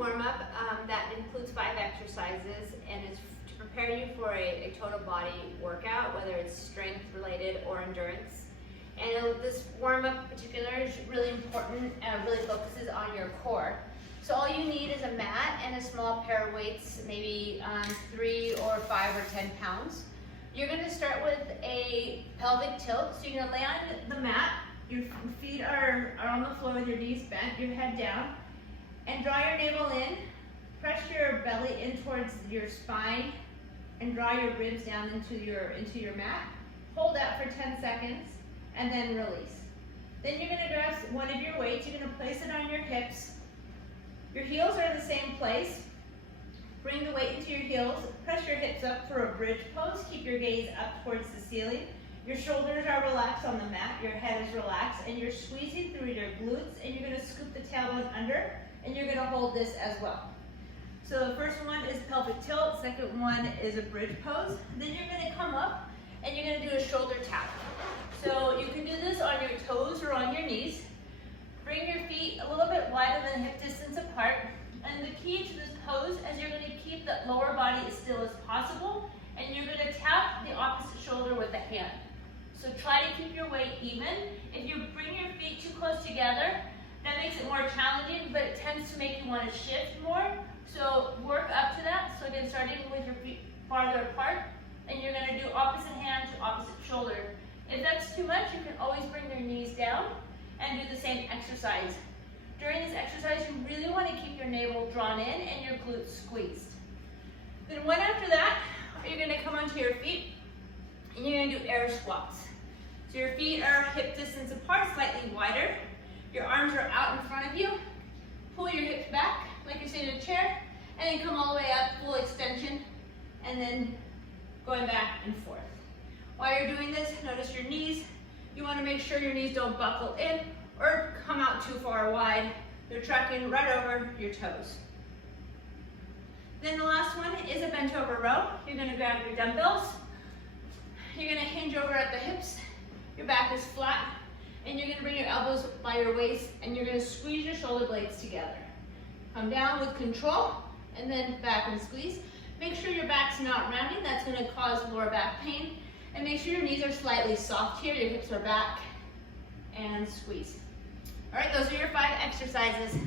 warm-up that includes 5 exercises, and it's to prepare you for a total body workout, whether it's strength related or endurance. And this warm-up in particular is really important and really focuses on your core. So all you need is a mat and a small pair of weights, maybe 3 or 5 or 10 pounds. You're going to start with a pelvic tilt. So you're going to lay on the mat, your feet are on the floor with your knees bent, your head down, and draw your navel in. Press your belly in towards your spine and draw your ribs down into your mat. Hold that for 10 seconds and then release. Then you're going to grab one of your weights. You're going to place it on your hips. Your heels are in the same place. Bring the weight into your heels. Press your hips up for a bridge pose. Keep your gaze up towards the ceiling. Your shoulders are relaxed on the mat. Your head is relaxed. And you're squeezing through your glutes. And you're going to scoop the tailbone under. And you're going to hold this as well. So the first one is pelvic tilt. Second one is a bridge pose. Then you're going to come up and you're going to do a shoulder tap. So you can do this on your toes or on your knees. Bring your feet a little bit wider than hip distance apart. And the key to this pose is you're going to keep the lower body as still as possible, and you're going to tap the opposite shoulder with the hand. So try to keep your weight even. If you bring your feet too close together, that makes it more challenging, but it tends to make you want to shift more. So work up to that. So again, starting with your feet farther apart, and you're going to do opposite hand to opposite shoulder. If that's too much, you can always bring your knees down and do the same exercise. During this exercise, you really want to keep your navel drawn in and your glutes squeezed. Then one after that, you're going to come onto your feet and you're going to do air squats. So your feet are hip distance apart, slightly wider. Your arms are out in front of you. Pull your hips back like you're sitting in a chair, and then come all the way up, full extension, and then going back and forth. While you're doing this, notice your knees. You want to make sure your knees don't buckle in or come out too far wide. They're tracking right over your toes. Then the last one is a bent over row. You're going to grab your dumbbells. You're going to hinge over at the hips. Your back is flat. And you're going to bring your elbows by your waist and you're going to squeeze your shoulder blades together. Come down with control and then back and squeeze. Make sure your back's not rounding. That's going to cause lower back pain. And make sure your knees are slightly soft here. Your hips are back and squeeze. All right, those are your 5 exercises.